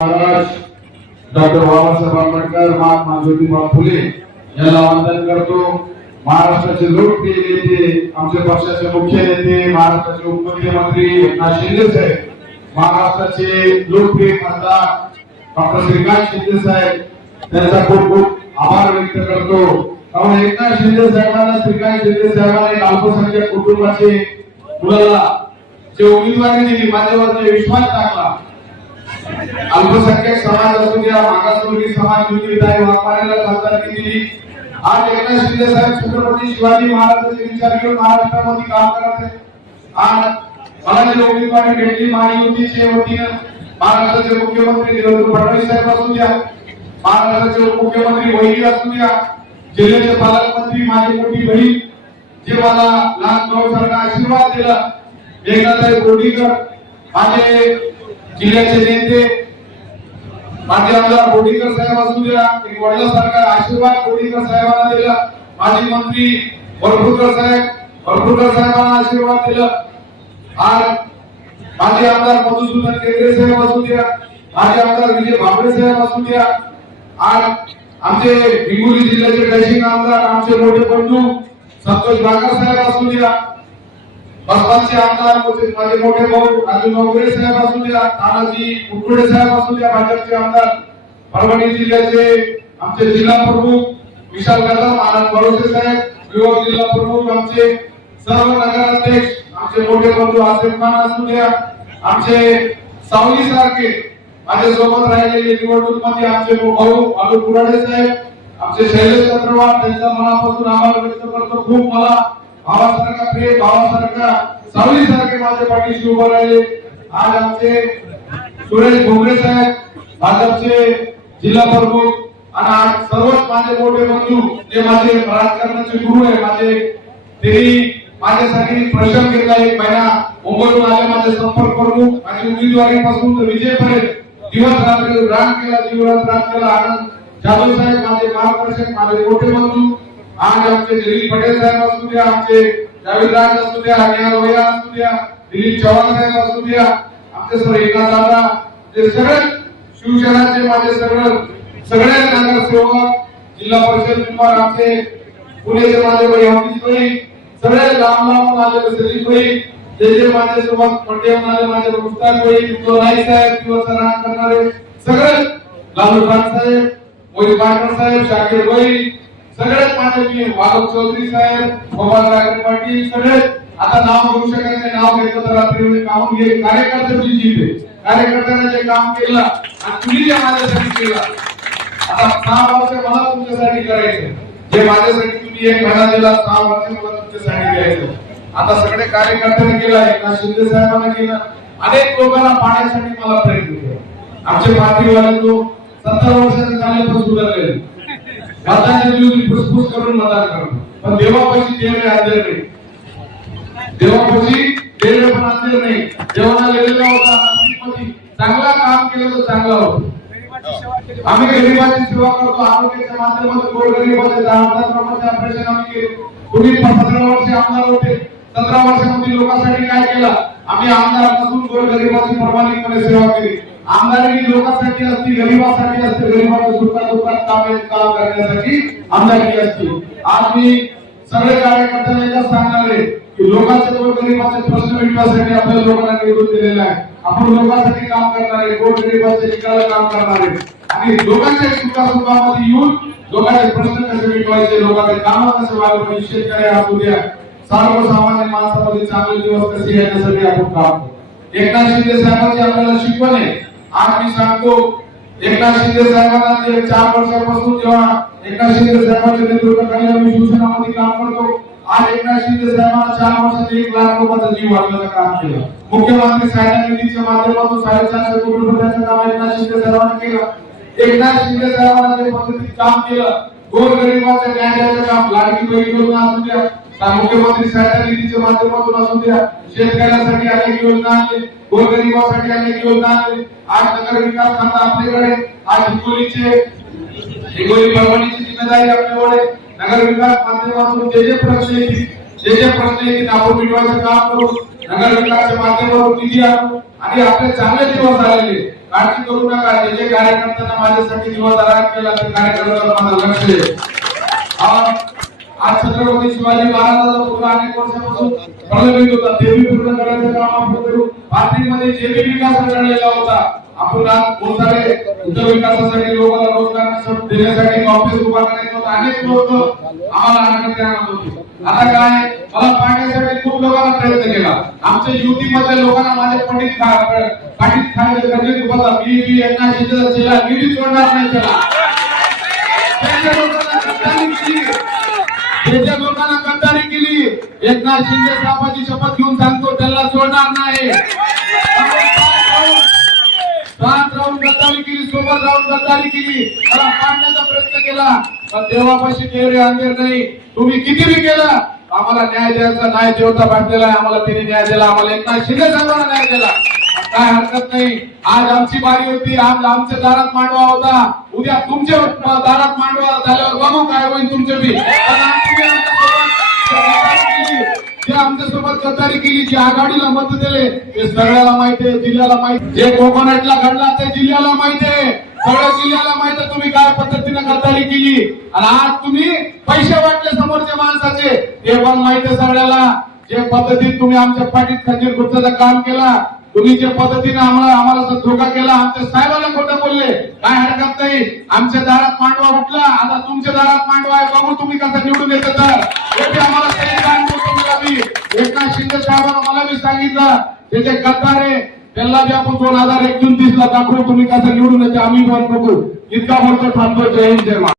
Maharaj doctor Babasaheb Ambedkar, Mahatma Jyotiba Phule यांना वंदन करतो। महाराष्ट्राचे लोकप्रिय नेते, आमच्या पक्षाचे मुख्य नेते, महाराष्ट्राचे उपमुख्यमंत्री एकनाथ शिंदे साहेब, महाराष्ट्राचे लोकप्रिय खासदार डॉक्टर श्रीकांत शिंदे साहेब, त्यांचा खूप खूप आभार व्यक्त करतो। कारण एकनाथ शिंदे साहेबांना, श्रीकांत शिंदे साहेबांनी अल्पसंख्याक कुटुंबाचे मुलाला जे उमेदवारी दिली, माझ्यावर विश्वास टाकला, अल्पसंख्याक समाज असू द्या, मागासवर्गीय समाज विचारधारे वापरायला खासदारकी दिली। आज एकनाथ शिंदे साहेब छत्रपती शिवाजी महाराजांचे विचार घेऊन महाराष्ट्रामध्ये काम करत आहेत। आज मला जी उमेदवारी भेटली महायुतीच्या वतीनं, महाराष्ट्राचे मुख्यमंत्री देवेंद्र फडणवीस साहेब असू द्या, महाराष्ट्राचे उपमुख्यमंत्री वैद्य असू द्या, जिल्ह्याचे पालकमंत्री माझी मोठी बहीण जे मला लहान भाऊसारखा आशीर्वाद दिला, एकनाथराव बोर्डीकर माझे जिल्ह्याचे नेते, माझे आमदार बोर्डीकर साहेब असू द्या, एक वडिलांसारखा आशीर्वाद बोर्डीकर साहेबांना दिला, माजी मंत्री वरपुडकर साहेबांना आशीर्वाद दिला। आज माझे आमदार मधुसूदन केंद्रे साहेब असू द्या, माझे आमदार विजय भांबरे साहेब असू द्या, आज आमचे हिंगोली जिल्ह्याचे डॅशिंग आमदार आमचे मोठे बंधू संतोष बागर साहेब असू द्या, बसपाचे आमदार माझे मोठे भाऊ राजू नवगरे साहेब असू द्या, तानाजी कुकडे साहेब असू द्या, भाजपचे आमदार परभणी जिल्ह्याचे आमचे जिल्हा प्रमुख विशाल कदम, आनंद भरोसे साहेब, विभाग जिल्हा प्रमुख आमचे सर्व नगराध्यक्ष आमचे मोठे बंधू आसिफ खान असू द्या, आमचे सावली सारखे माझ्या सोबत राहिलेले निवडणूक मध्ये आमचे भाऊ आलू कुराडे साहेब, आमचे शैलेश चंद्रवार, त्यांचा मनापासून आभार व्यक्त करतो। खूप मला भावासारखा प्रेम, भावासारखा सावली सारखे माझ्या पाठीशी उभे राहिले। आज आमचे सुरेश भोगरे साहेब भाजपचे जिल्हा प्रमुख आणि आज सर्वच माझे मोठे बंधू जे माझे राजकारणाचे गुरु आहे, माझे त्यांनी माझ्यासाठी प्रश्न घेतला, एक महिना मुंबईहून आले, माझे संपर्क प्रमुख, माझी उमेदवारीपासून विजयपर्यंत दिवस रात्र रान केला, जीवनात रान केला। आनंद जाधव साहेब माझे मार्गदर्शक, माझे मोठे बंधू, आज आमचे दिलीप पटेल साहेब असू द्या, आमचे जावेद राज असू द्या, निहाल वैया असू द्या, दिलीप चव्हाण साहेब असू द्या, आमचे सर एकनाथ दादा, जे सगळे शिवसेनाचे माझे सगळे नगरसेवक, जिल्हा परिषद मेंबर, आमचे पुण्याचे माझे भाई सगळे लांब माझे सचिव भाई, जे माझे सोबत पट्टे होणारे माझे मुस्ताक भाई, नाईक साहेब किंवा सराव करणारे सगळे, लालू खान साहेब, मोहित पाटकर साहेब, शाकीर भाई, सगळेच माझे वाघ चौधरी साहेब, गोपाल पाटील, सगळे आता नाव घेऊ शकत नाही, नाव घेतलं तर रात्री काम घे, कार्यकर्त्यांची जीव आहे, कार्यकर्त्यांना जे काम केलं आणि तुम्ही जे माझ्यासाठी केलं, आता 6 वर्ष मला तुमच्यासाठी करायचं, जे माझ्यासाठी तुम्ही एक महिना दिला, 6 वर्ष मला तुमच्यासाठी द्यायचं। आता सगळे कार्यकर्त्यांनी केलं, एकनाथ शिंदे साहेबांना केलं, अनेक लोकांना पाण्यासाठी मला प्रयत्न केला। आमचे पार्टीवाले तो 70 वर्षाचे झाल्यापासून सुधारलेले, मतदानाच्या दिवशी फुसफुस करून मतदान करणं, पण देवापाशी देणे हजर नाही, देवापाशी देणे पण हजर नाही। देवाला लिहिलेला होता नसीबमध्ये चांगला काम केलं तर चांगला होतं। आम्ही गरिबांची सेवा करतो, आरोग्याच्या माध्यमातून गोरगरिबांचे 10,000 प्रकारचे ऑपरेशन आम्ही केले। तुम्ही 15 वर्ष आमदार होते, 17 वर्षामध्ये लोकांसाठी काय केलं? आम्ही आमदार नसून गोरगरिबांची प्रामाणिकपणे सेवा केली। आमदारकी लोकांसाठी असते, गरिबांसाठी असते, गरिबांच्या सुखादुःखात काम करण्यासाठी आमदारकी असते। आज मी सगळे कार्यकर्त्यांना एकच सांगणार आहे की लोकांचे गोरगरिबांचे प्रश्न मिटवण्यासाठी आपल्या लोकांना निवडून दिलेला आहे। आपण लोकांसाठी काम करणार आहे, गोरगरिबांचे निकाल काम करणार आहे आणि लोकांच्या सुखादुःखामध्ये येऊन लोकांचे प्रश्न कसे मिटवायचे, लोकांचे काम कसे व्हावे, शेतकरी असू द्या, सर्वसामान्य माणसामध्ये चांगले दिवस कसे येण्यासाठी आपण काम करतो। एकनाथ शिंदे साहेबांची आपल्याला शिकवण आहे। आज मी सांगतो, एकनाथ शिंदे साहेबांना 4 वर्षापासून जेव्हा एकनाथ शिंदे साहेबांच्या नेतृत्वाखाली आम्ही शिवसेनामध्ये काम करतो, आज एकनाथ शिंदे साहेबांना 4 वर्षात 1 लाख लोकांचा जीव वाचवण्याचं काम केलं। मुख्यमंत्री सहाय्यता निधीच्या माध्यमातून 450 कोटी रुपयांचं काम एकनाथ शिंदे साहेबांनी केलं। एकनाथ शिंदे साहेबांना जे पद्धतीत काम केलं, गोरगरिबांच्या न्यायाचं काम, लाडकी बहीण योजना असू द्या, मुख्यमंत्री सहाय्यता निधीच्या माध्यमातून असू द्या, शेतकऱ्यांसाठी अनेक योजना आणले, गोरगरिबांसाठी अनेक योजना आणले। आज नगर विकास खाता आपल्याकडे, आज हिंगोली परभणीची जिम्मेदारी आपल्याकडे, नगर विकास माध्यमातून जे प्रश्न येतील आपण मिटवायचं काम करू, नगर विकासाच्या माध्यमातून निधी आणू आणि आपले चांगले दिवस आलेले काळजी करू नका. जे जे कार्यकर्त्यांना माझ्यासाठी दिवसरात केला ते कार्यकर्त्यांना माझं लक्ष आहे. आज छत्रपती शिवाजी महाराजांचा पुतळा अनेक वर्षापासून प्रलंबित होता. ते बी पूर्ण करायचं काम आपण करू. पाथरीमध्ये जे बी विकास घडलेला होता आपण आज खूप सारे विकासासाठी लोकांना रोजगार देण्यासाठी ऑफिस उभा करायचं होतं. अनेक लोक आम्हाला आणण्यात आणत होते. आता काय मला पाण्यासाठी खूप लोकांना प्रयत्न केला. आमच्या युतीमधल्या लोकांना माझ्या पाठीत खाली होता. मी एकनाथ शिंदेचा चेला मी सोडणार नाही त्याला. त्याच्या लोकांना गद्दारी केली. एकनाथ शिंदे साहेबांची शपथ घेऊन सांगतो त्याला सोडणार नाही. साथ राहून गद्दारी केली, सोबत राहून गद्दारी केली, मला पाडण्याचा प्रयत्न केला. पण देवापाशी केवढे अंधेर नाही. तुम्ही किती बी केलं आम्हाला न्याय द्यायचा नाही. देवता भाटलेला आहे आम्हाला, तिने न्याय दिला. आम्हाला एकनाथ शिंदे साहेबांना न्याय दिला. काय हरकत नाही. आज आमची बारी होती. आज आमच्या दारात मांडवा होता. उद्या तुमच्या दारात मांडवा झाल्यावर बघू काय होईल तुमचे बी. जे आमच्यासोबत गद्दारी केली, जी आघाडीला मत दिले ते सगळ्याला माहिती आहे, जिल्ह्याला माहिती. जे कोकोनटला घडला ते जिल्ह्याला माहिती आहे, सगळ्या जिल्ह्याला माहिती आहे तुम्ही काय पद्धतीने गद्दारी केली. आणि आज तुम्ही पैसे वाटले समोरच्या माणसाचे ते पण माहिती आहे सगळ्याला. जे पद्धतीत तुम्ही आमच्या पाठीत खंजीर गुप्ताचं काम केला, तुम्ही जे पद्धतीने आम्हाला धोका केला, आमच्या साहेबांना खोटं बोलले, काय हरकत नाही. आमच्या दारात मांडवा उठला, आता तुमच्या दारात मांडवा आहे. बघू तुम्ही कसं निवडून येतं. तर आम्हाला एकनाथ शिंदे साहेबांना मला बी सांगितलं त्याचे गद्दार आहे त्यांना बी आपण 2029 ला दाखवू तुम्ही कसं निवडून येते. आम्ही पण बघू. इतका मोठं थांबतो. जय हिंद जय महाराष्ट्र.